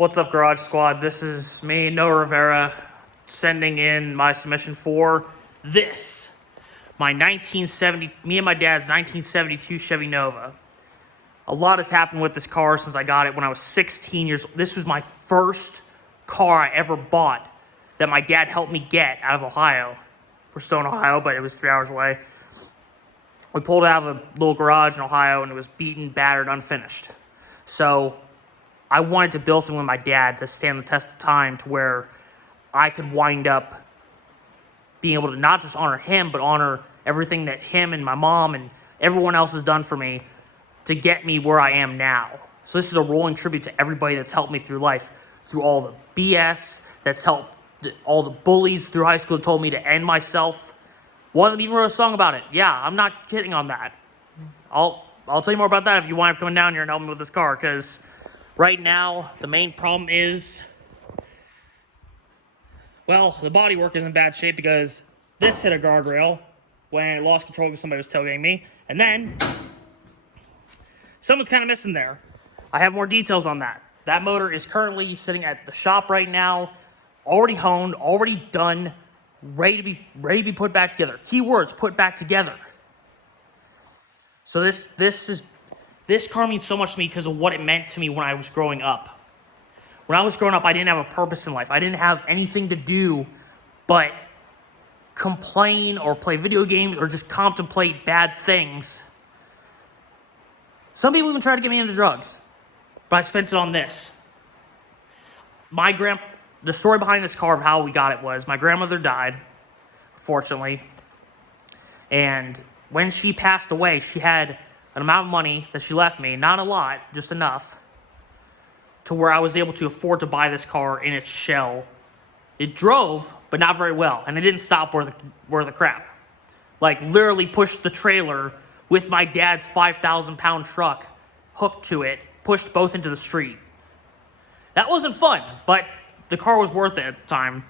What's up, Garage Squad? This is me, Noah Rivera, sending in my submission for this. Me and my dad's 1972 Chevy Nova. A lot has happened with this car since I got it when I was 16 years old. This was my first car I ever bought that my dad helped me get out of Ohio. We're still in Ohio, but it was 3 hours away. We pulled out of a little garage in Ohio, and it was beaten, battered, unfinished. So I wanted to build something with my dad to stand the test of time to where I could wind up being able to not just honor him, but honor everything that him and my mom and everyone else has done for me to get me where I am now. So this is a rolling tribute to everybody that's helped me through life, through all the BS, that's helped all the bullies through high school that told me to end myself. One of them even wrote a song about it. Yeah, I'm not kidding on that. I'll tell you more about that if you wind up coming down here and helping me with this car, because right now, the main problem is, well, the bodywork is in bad shape because this hit a guardrail when it lost control because somebody was tailgating me. And then, someone's kind of missing there. I have more details on that. That motor is currently sitting at the shop right now, already honed, already done, ready to be put back together. Keywords, put back together. So this car means so much to me because of what it meant to me when I was growing up. When I was growing up, I didn't have a purpose in life. I didn't have anything to do but complain or play video games or just contemplate bad things. Some people even try to get me into drugs, but I spent it on this. The story behind this car of how we got it was my grandmother died, fortunately, and when she passed away, she had an amount of money that she left me, not a lot, just enough, to where I was able to afford to buy this car in its shell. It drove, but not very well, and it didn't stop worth the crap. Like, literally pushed the trailer with my dad's 5,000-pound truck hooked to it, pushed both into the street. That wasn't fun, but the car was worth it at the time,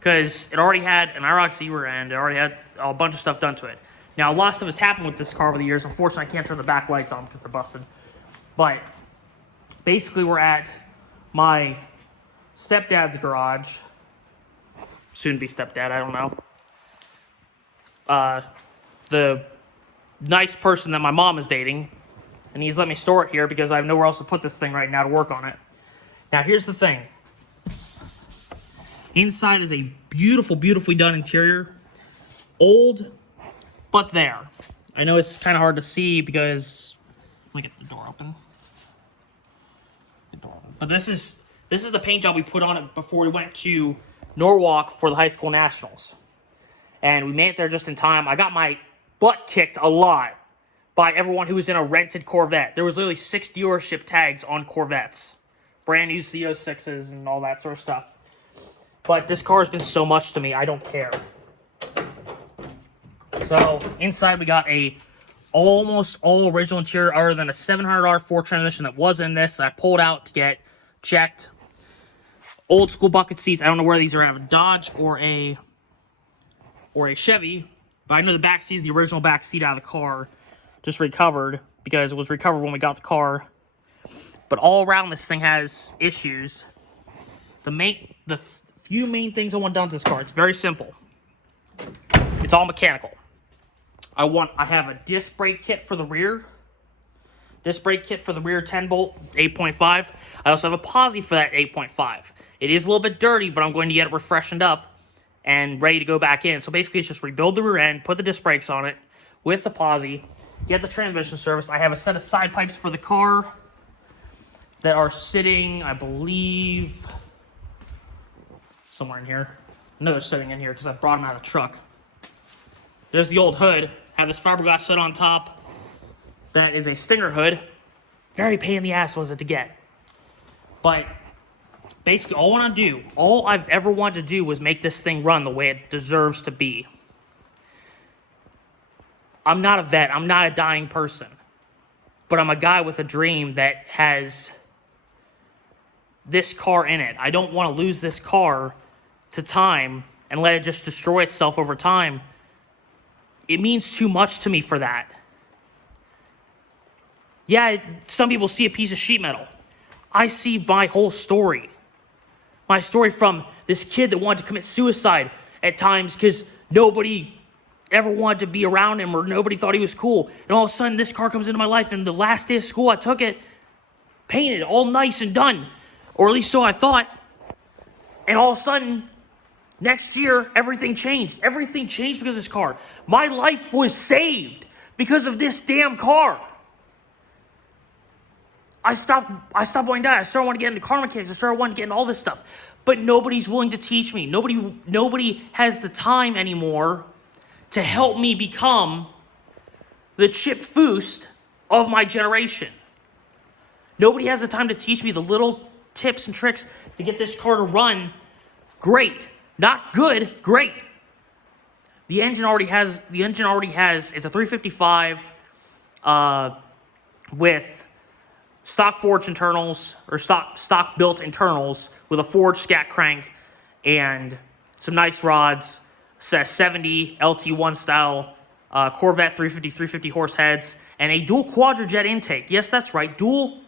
because it already had an IROC rear end, it already had a bunch of stuff done to it. Now, a lot of stuff has happened with this car over the years. Unfortunately, I can't turn the back lights on because they're busted. But basically, we're at my stepdad's garage. Soon-to-be stepdad, I don't know. The nice person that my mom is dating. And he's let me store it here because I have nowhere else to put this thing right now to work on it. Now, here's the thing. Inside is a beautiful, beautifully done interior. Old, but there. I know it's kind of hard to see because, let me get the door open. But this is the paint job we put on it before we went to Norwalk for the high school nationals. And we made it there just in time. I got my butt kicked a lot by everyone who was in a rented Corvette. There was literally 6 dealership tags on Corvettes. Brand new CO6s and all that sort of stuff. But this car has been so much to me, I don't care. So, inside we got a almost all original interior other than a $700 Ford transmission that was in this. I pulled out to get checked. Old school bucket seats. I don't know where these are out of a Dodge or a Chevy. But I know the back seat is the original back seat out of the car. Just recovered because it was recovered when we got the car. But all around this thing has issues. The few main things I want done to this car, it's very simple. It's all mechanical. I have a disc brake kit for the rear. Disc brake kit for the rear 10-bolt 8.5. I also have a posi for that 8.5. It is a little bit dirty, but I'm going to get it refreshened up and ready to go back in. So basically, it's just rebuild the rear end, put the disc brakes on it with the posi, get the transmission service. I have a set of side pipes for the car that are sitting, I believe, somewhere in here. I know they're sitting in here because I brought them out of the truck. There's the old hood. Have this fiberglass hood on top. That is a Stinger hood. Very pain in the ass was it to get. But basically all I've ever wanted to do was make this thing run the way it deserves to be. I'm not a vet. I'm not a dying person. But I'm a guy with a dream that has this car in it. I don't want to lose this car to time and let it just destroy itself over time. It means too much to me for that. Yeah, some people see a piece of sheet metal. I see my whole story. My story from this kid that wanted to commit suicide at times because nobody ever wanted to be around him or nobody thought he was cool. And all of a sudden, this car comes into my life, and the last day of school, I took it, painted, all nice and done. Or at least so I thought. And all of a sudden, next year, everything changed. Everything changed because of this car. My life was saved because of this damn car. I stopped wanting to die. I started wanting to get into car mechanics. I started wanting to get into all this stuff. But nobody's willing to teach me. Nobody has the time anymore to help me become the Chip Foost of my generation. Nobody has the time to teach me the little tips and tricks to get this car to run great. Not good, great. The engine already has, it's a 355 with stock forged internals, or stock built internals with a forged scat crank and some nice rods, says 70 LT1 style Corvette 350 horse heads, and a dual quadrajet intake. Yes, that's right, dual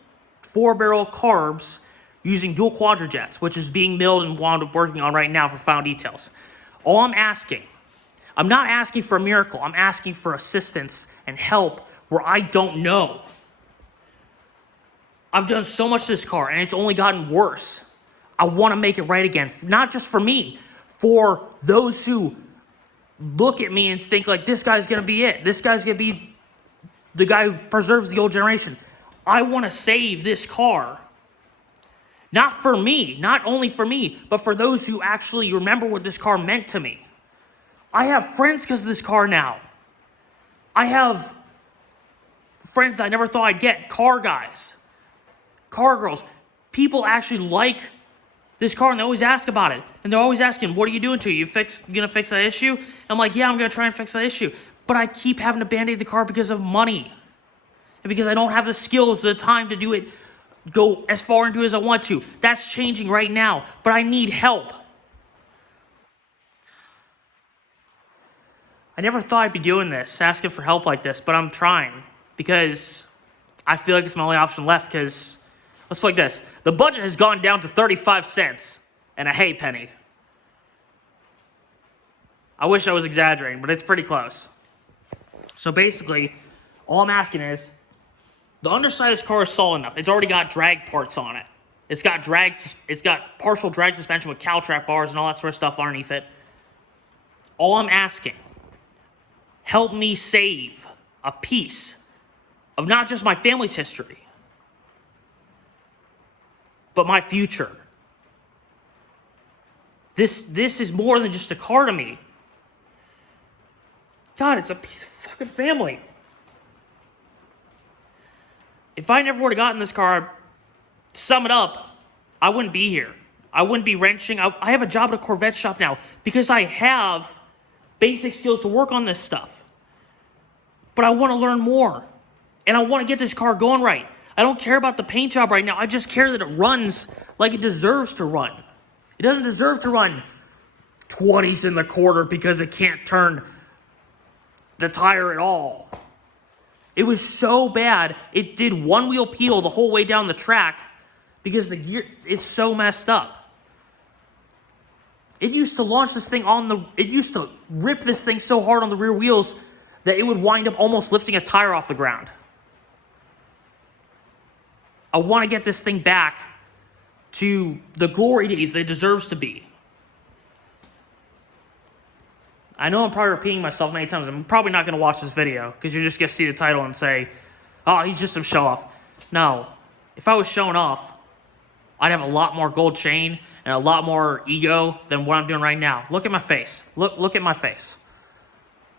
4-barrel carbs using dual quadrajets, which is being milled and wound up working on right now for final details. All I'm not asking for a miracle. I'm asking for assistance and help where I don't know. I've done so much to this car, and it's only gotten worse. I want to make it right again. Not just for me, for those who look at me and think like, this guy's going to be it. This guy's going to be the guy who preserves the old generation. I want to save this car. Not for me, not only for me, but for those who actually remember what this car meant to me. I have friends because of this car now. I have friends I never thought I'd get, car guys, car girls. People actually like this car, and they always ask about it. And they're always asking, what are you doing to it? You gonna fix that issue? And I'm like, yeah, I'm gonna try and fix that issue. But I keep having to band-aid the car because of money. And because I don't have the skills, the time to do it, go as far into it as I want to. That's changing right now, but I need help. I never thought I'd be doing this, asking for help like this, but I'm trying because I feel like it's my only option left because, let's put it like this, the budget has gone down to 35 cents and a hay penny. I wish I was exaggerating, but it's pretty close. So basically, all I'm asking is, the underside of this car is solid enough. It's already got drag parts on it. It's got partial drag suspension with cow track bars and all that sort of stuff underneath it. All I'm asking, help me save a piece of not just my family's history, but my future. This is more than just a car to me. God, it's a piece of fucking family. If I never would have gotten this car, to sum it up, I wouldn't be here. I wouldn't be wrenching. I have a job at a Corvette shop now because I have basic skills to work on this stuff. But I want to learn more. And I want to get this car going right. I don't care about the paint job right now. I just care that it runs like it deserves to run. It doesn't deserve to run 20s in the quarter because it can't turn the tire at all. It was so bad, it did one-wheel peel the whole way down the track because the gear, it's so messed up. It used to launch this thing it used to rip this thing so hard on the rear wheels that it would wind up almost lifting a tire off the ground. I want to get this thing back to the glory days that it deserves to be. I know I'm probably repeating myself many times. I'm probably not going to watch this video because you're just going to see the title and say, oh, he's just some show-off. No. If I was showing off, I'd have a lot more gold chain and a lot more ego than what I'm doing right now. Look at my face. Look at my face.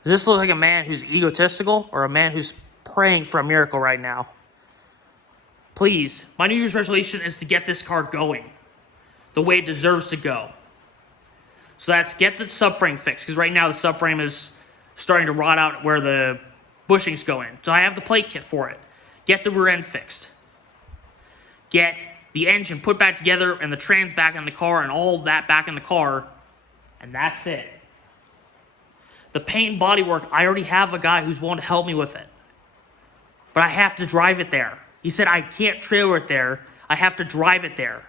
Does this look like a man who's egotistical or a man who's praying for a miracle right now? Please, my New Year's resolution is to get this car going the way it deserves to go. So that's get the subframe fixed, because right now the subframe is starting to rot out where the bushings go in. So I have the plate kit for it. Get the rear end fixed. Get the engine put back together and the trans back in the car and all that back in the car. And that's it. The paint and body work, I already have a guy who's willing to help me with it. But I have to drive it there. He said I can't trailer it there. I have to drive it there.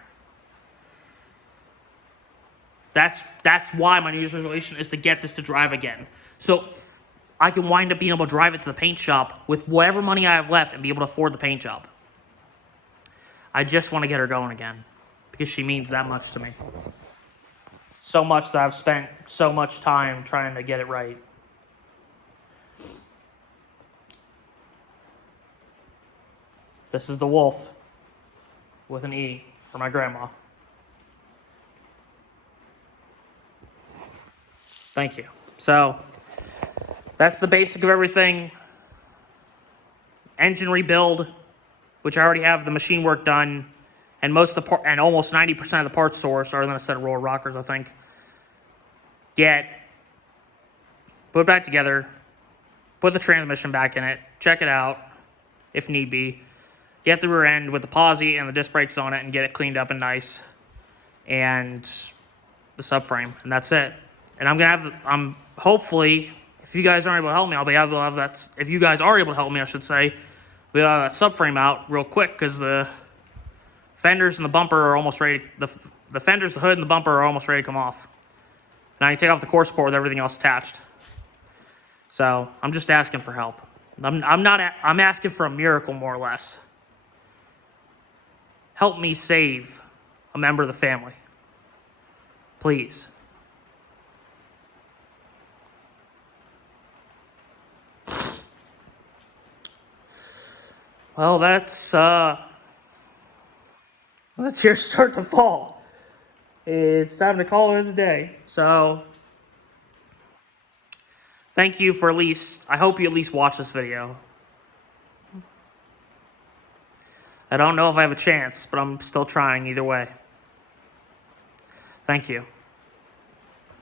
That's why my New Year's resolution is to get this to drive again. So I can wind up being able to drive it to the paint shop with whatever money I have left and be able to afford the paint job. I just want to get her going again because she means that much to me. So much that I've spent so much time trying to get it right. This is the wolf with an E for my grandma. Thank you. So that's the basic of everything. Engine rebuild, which I already have the machine work done, and most of the and almost 90% of the parts sourced, other than a set of roller rockers, I think. Put it back together, put the transmission back in it, check it out, if need be. Get the rear end with the posi and the disc brakes on it and get it cleaned up and nice. And the subframe, and that's it. And I'm hopefully, if you guys aren't able to help me, I'll be able to have that. If you guys are able to help me, I should say, we'll have that subframe out real quick because the fenders and the bumper are almost ready. The fenders, the hood, and the bumper are almost ready to come off. Now you take off the core support with everything else attached. So I'm just asking for help. I'm asking for a miracle, more or less. Help me save a member of the family, please. Well, that's your start to fall. It's time to call it a day. So, thank you for I hope you at least watch this video. I don't know if I have a chance, but I'm still trying either way. Thank you.